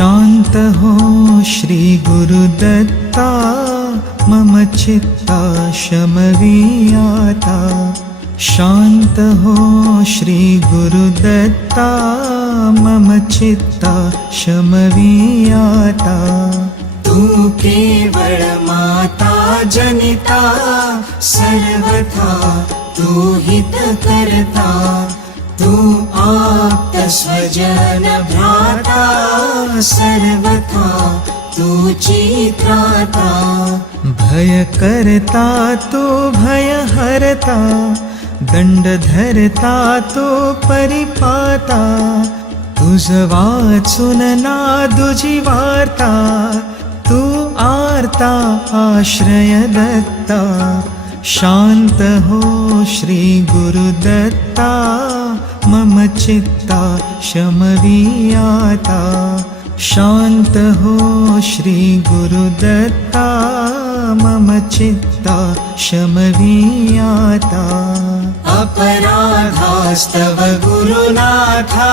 शांत हो श्री गुरुदत्ता मम चित्ता शमवीयाता शांत हो श्री गुरुदत्ता मम चित्ता शमवीयाता तू केवळ माता जनिता सर्वथा तू हित करता तू आप्त स्वजन भ्राता सर्वथा तू चित्राता भय करता तू भय हरता दंड धरता तो परिपाता तुझ वाचून नादुजी वार्ता तू आर्ता आश्रय दत्ता शांत हो श्री गुरुदत्ता मम चित्ता शमवीयाता शांत हो श्री गुरुदत्ता मम चित्ता शमवीयाता अपराधास्तव गुरुनाथा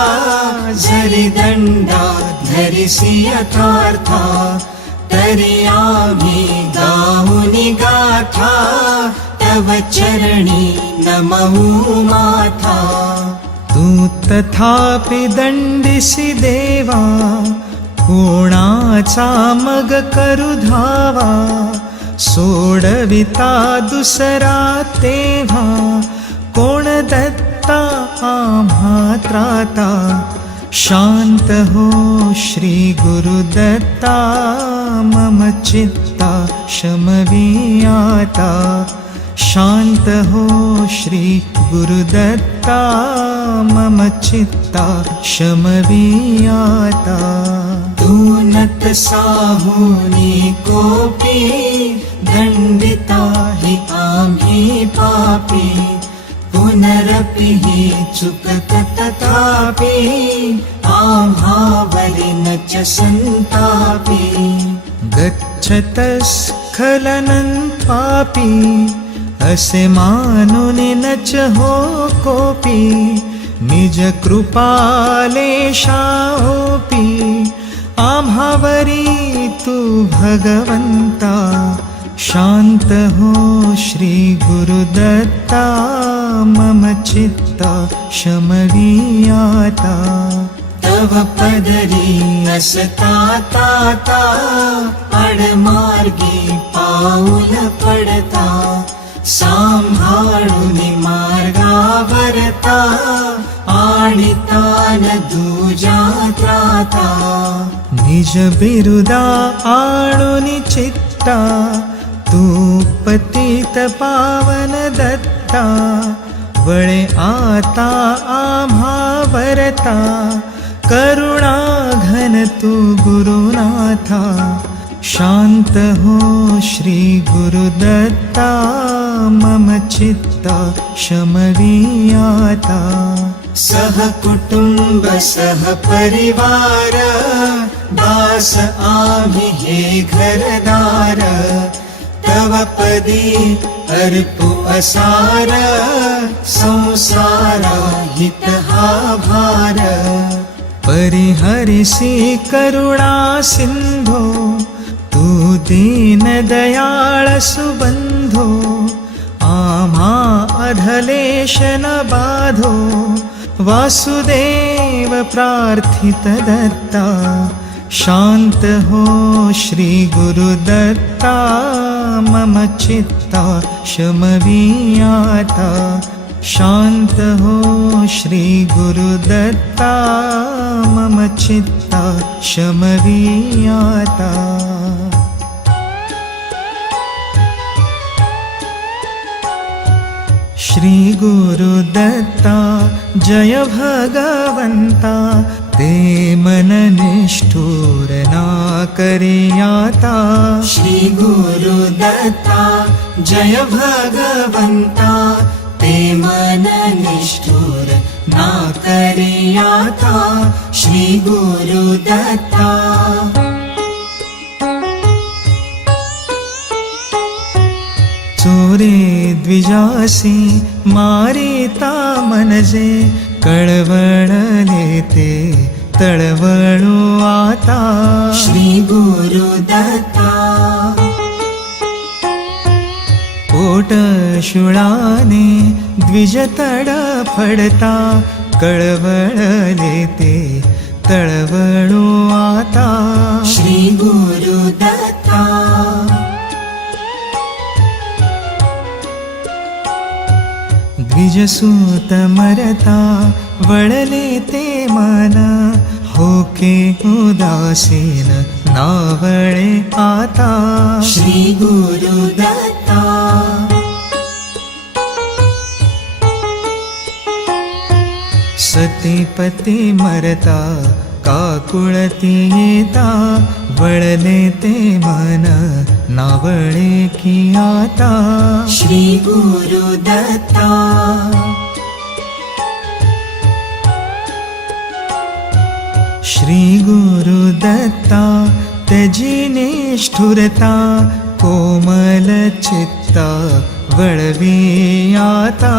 जरी दंडा धरिसी यथार्था तरी आम्ही गाऊनी गाथा तव चरणी नमऊ माथा तू तथापि दंडिसी देवा कोणाचा मग करू धावा सोडविता दुसरा तेव्हा कोण दत्ता आम्हा त्राता शांत हो श्री गुरुदत्ता मम चित्ता शमवीयाता शांत हो श्री गुरुदत्ता मम चित्ता शमवीयाता तू नत साहुनी कोपी दंडिता हि आम्ही पापी पुनरपि हि चुकत तथापि आम्हावरि न च संतापि गच्छतस्खलनं पापी असे मानुनि न च हो कोपी निज कृपालेशाओपी आम्हावरी तू भगवंता शांत हो श्री गुरुदत्ता मम चित्ता शमवीयाता तव पदरी असता ताता अडमार्गी पाऊल पडता सांभाळूनी मार्गावरता आणिता न दूजा त्राता निज बिरुदा आणूनी चित्ता तू पतित पावन दत्ता वळे आता आम्हा वरता करुणा घन तू गुरुनाथा शांत हो श्री गुरुदत्ता मम चित्ता शमवीयाता सह कुटुंब सह परिवार दास आम्ही हे घरदार तव पदी अर्पू असार संसारा हित हा भार परिहरिसी करुणा सिंधो तू दीन दयाळ सुबंधो आम्हा अधलेश न बाधो वासुदेव प्रार्थित दत्ता शांत हो श्री गुरुदत्ता मम चित्ता शमवीयाता शांत हो श्री गुरुदत्ता मम चित्ता शमवीयाता श्री गुरुदत्ता जय भगवंता ते मन निष्ठुर ना करियाता श्री गुरुदत्ता जय भगवंता ते मन निष्ठुर ना करियाता श्री गुरुदत्ता चोरे द्विजासी मारिता मनजे कळवळले ते तळवळो आता श्री गुरुदत्ता पोट शुळाने द्विज तडफडता कळवळले ते तळवळो आता श्री गुरुदत्ता द्विजसूत मरता वळले ते मन होके उदासीन नावळे आता श्री गुरुदत्ता सतीपती मरता काकुळती येता वळले ते मन नावळे की आता श्री गुरुदत्ता श्री गुरुदत्ता त्यजी निष्ठुरता कोमल चित्ता वळवी आता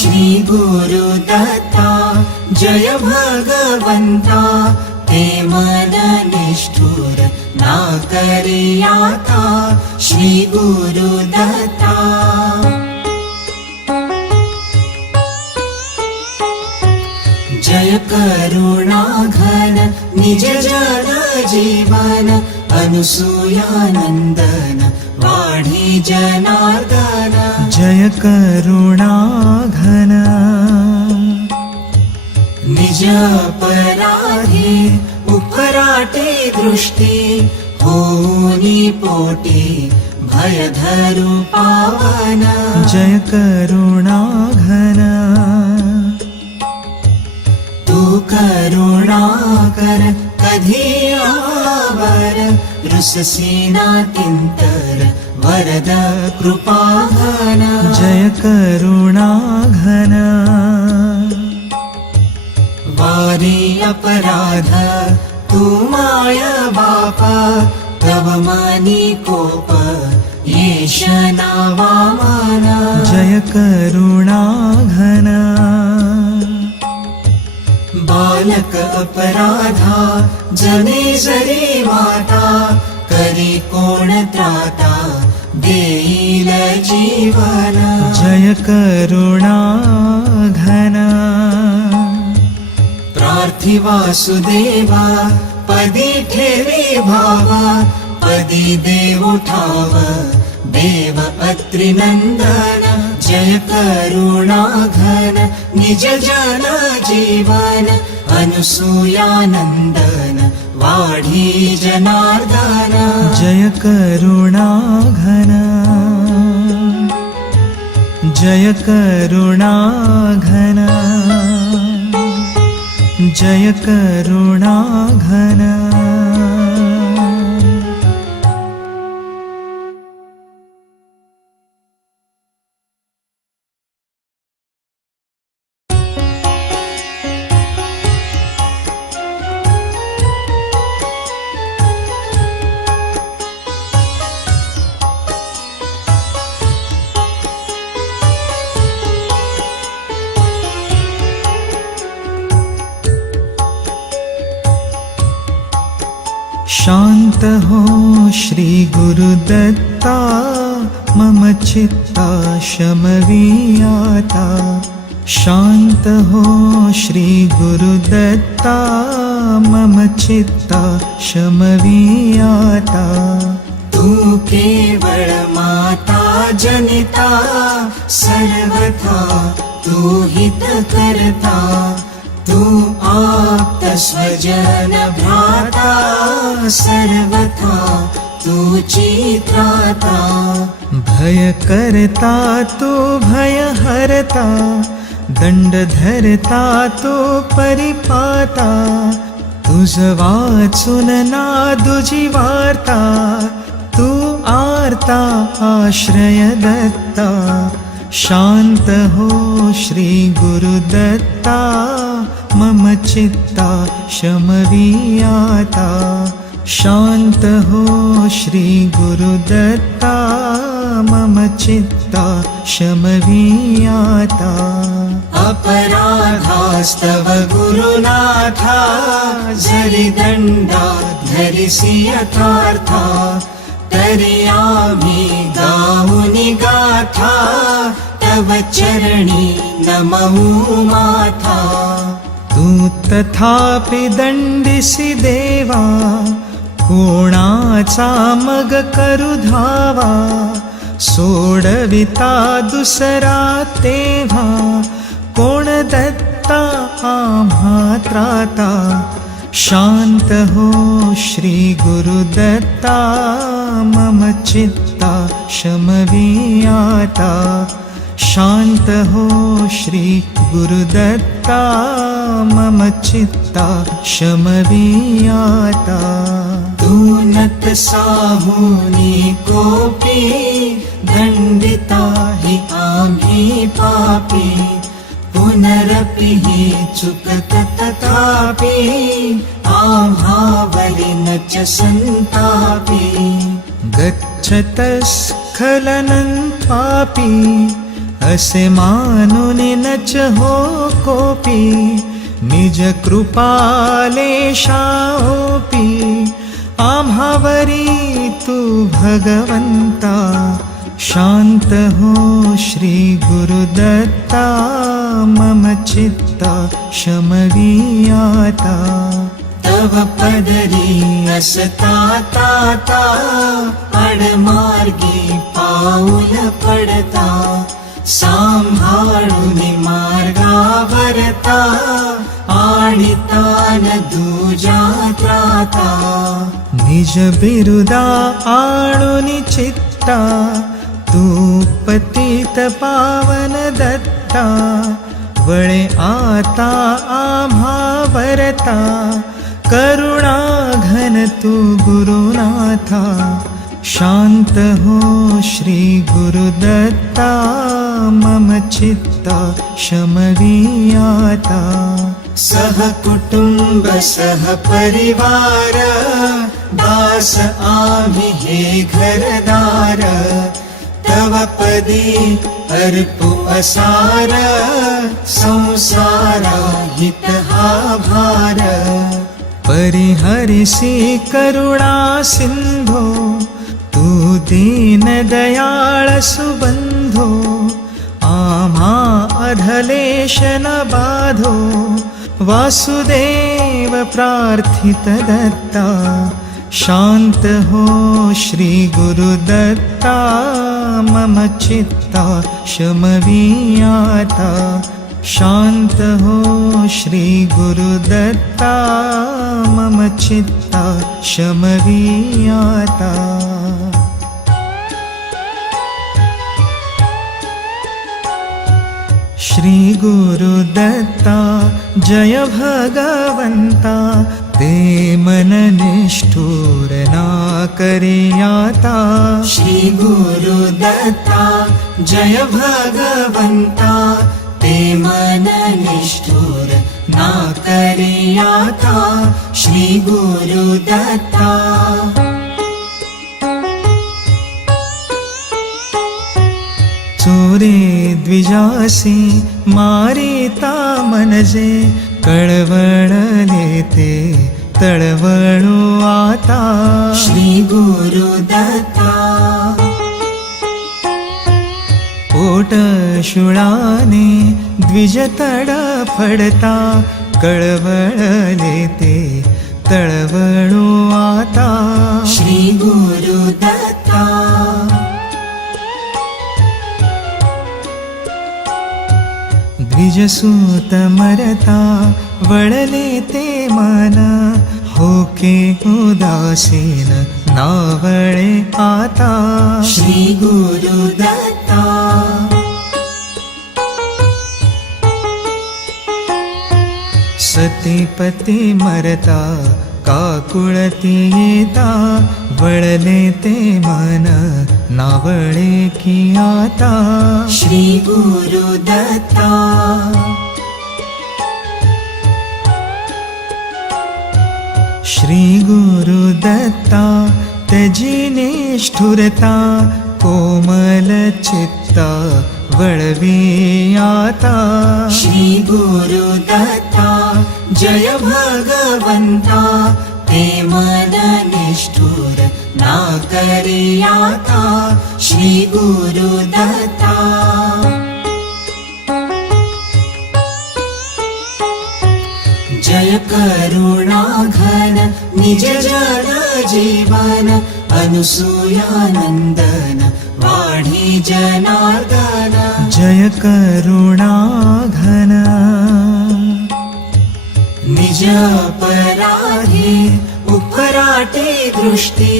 श्री गुरुदत्ता जय भगवंता ते मन निष्ठुर ना करियाता श्री गुरुदत्ता जय करुणा घन निज जन जीवन अनुसूयानंदन वाढी जनार्दन जय करुणा घन निज अपराधी उपराटे दृष्टी होनी पोटी भय धरु पावन जय करुणा घन तू करुणा कर कधी आवर रुससीना किंतर वरद कृपा घन जय करुणा घन वारी अपराध तू माय बाप तव मानी कोप येश नावा मन जय करुणा घन बालक अपराधा जने जरी माता करी कोण त्राता देईल जीवन जय करुणा घन प्रार्थी वासुदेवा पदी ठेवी भावा पदी देव ठाव देव अत्रिनंदन जय करुणा घन निज जन जीवन अनुसूयानंदन वाढी जनार्दन जय करुणा घन जय करुणा घन जय करुणा घन शांत हो श्री गुरुदत्ता मम चित्ता शमवीयाता शांत हो श्री गुरुदत्ता मम चित्ता शमवीयाता तू केवळ माता जनिता सर्वथा तू हित करता तू आप्त स्वजन भ्राता सर्वथा तू चित्राता भय करता तू भय हरता दंड धरता तू परिपाता तुझ वाचून नादुजी वार्ता तू आर्ता आश्रय दत्ता शांत हो श्री गुरुदत्ता मम चित्ता शमवीयाता शांत हो श्री गुरुदत्ता मम चित्ता शमवीयाता अप अपराधास्तव गुरुनाथा जरी दंडा धरिसी यथार्था तरी आम्ही गाऊनी गाथा तव चरणी नमऊ माथा तू तथापि दंडिसी देवा कोणाचा मग करू धावा सोडविता दुसरा तेव्हा कोण दत्ता आम्हा त्राता शांत हो श्री गुरुदत्ता मम चित्ता शमवियाता शांत हो श्री गुरुदत्ता मम चित्ता शमवियाता तू नत साहुनी कोपी दंडिता हि आम्ही पापी पुनरपि हि चुकत तथापि आम्हावरी न च संतापि गच्छतस्खलनं पापी असे मानुनि न च हो कोपी निज कृपालेशाओपी आम्हावरी तू भगवंता शांत हो श्री गुरुदत्ता मम चित्ता शमवियाता तव पदरी असता ताता अडमार्गी पाऊल पडता सांभाळूनी मार्गावरता आणिता न दूजा त्राता निज बिरुदा आणुनि चित्ता तू पतित पावन दत्ता वळे आता आम्हा वरता करुणा घन तू गुरुनाथा शांत हो श्री गुरुदत्ता मम चित्ता शमवियाता सह कुटुंब सह परिवार दास आम्ही हे घरदार तव पदी अर्पू असार संसारा हित हा भार परिहरिसी करुणा सिंधो तू दीन दयाळ सुबंधो आम्हा अधलेश न बाधो वासुदेव प्रार्थित दत्ता शांत हो श्री गुरुदत्ता मम चित्ता शमवियाता शांत हो श्री गुरुदत्ता मम चित्ता शमवियाता श्री गुरुदत्ता जय भगवंता ते मन निष्ठुर ना करियाता श्री गुरुदत्ता जय भगवंता ते मन निष्ठुर ना करियाता श्री गुरुदत्ता चोरे द्विजासी मारिता मनजे कळवळले ते तळवळू आता श्री गुरुदत्ता पोट शुळाने द्विज तडफडता कळवळले ते तळवळू आता श्री गुरुदत्ता द्विजसूत मरता वळले ते मन होके उदासीन नावळे आता श्री गुरुदत्ता सतीपती मरता काकुळती येता वळले ते मन नावळे की आता श्री गुरुदत्ता श्री गुरुदत्ता त्यजी निष्ठुरता कोमल चित्ता वळवी आता श्री गुरुदत्ता जय भगवंता ते मन निष्ठुर ना करी आता श्री गुरुदत्ता जय करुणा घन निज जन जीवन अनुसूयानंदन वाढी जनार्दन जय करुणा घन निज अपराधी उपराटे दृष्टी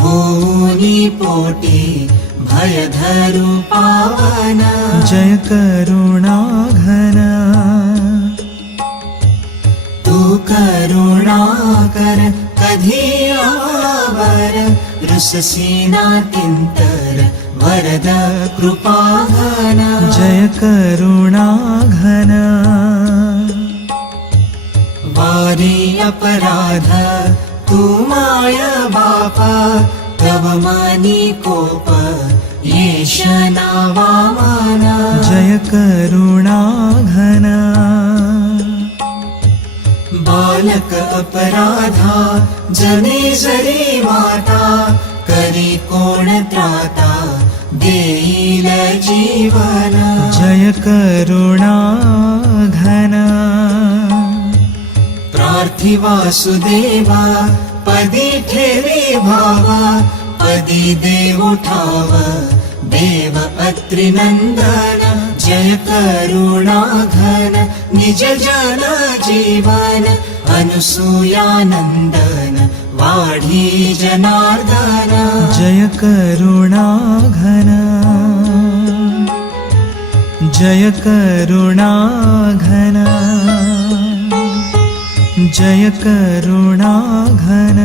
होनी पोटी भय धरु पावन जय करुणा घन तू करुणा कर कधी आवर रुससीना तिंतर वरद कृपा घन जय करुणा घन वारी अपराध तू माय बाप तव मानी कोप येश नावा मान जय करुणा घन बालक अपराधा जने जरी माता करी कोण त्राता देईल जीवन जय करुणा घन प्रार्थी वासुदेवा पदी ठेवी भावा पदी देव ठाव देव अत्रिनंदन जय करुणा घन निज जन जीवन अनुसूयानंदन वाढी जनार्दन जय करुणा घन जय करुणा घन जय करुणा घन